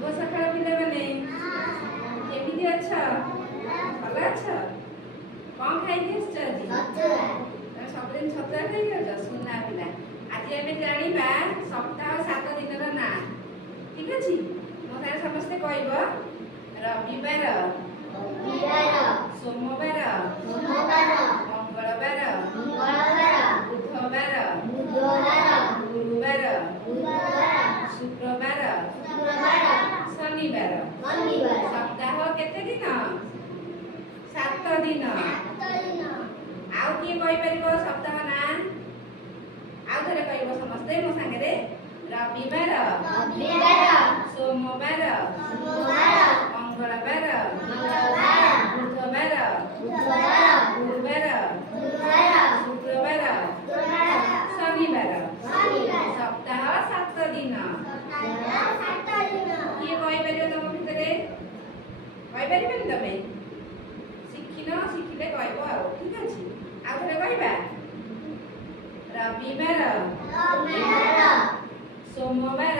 शुभ सकाळ पिलामाने केमिति अछ भल अछ कौन खाई सबदिन छतुआ खाई सुना पिला आज आम जाना सप्ताह 7 दिन ना ठीक अच्छे मो सारे समस्ते कह रविवार सोमवार मंगलवार बुधवार गुरुवार शुक्रवार शनिवार सप्ताह केते दिन 7 दिन आउ किए कह सप्ताह ना आउ थे कह समस्ते मो सांगे रविवार सोमवार मंगलवार बुधवार गुरुवार शुक्रवार शनिवार सप्ताह 7 दिन किए कह तुम भितर कहीपर तुम शिखिन शिखिले कह ठीक अच्छे आउ थे कह रविवार सोमवार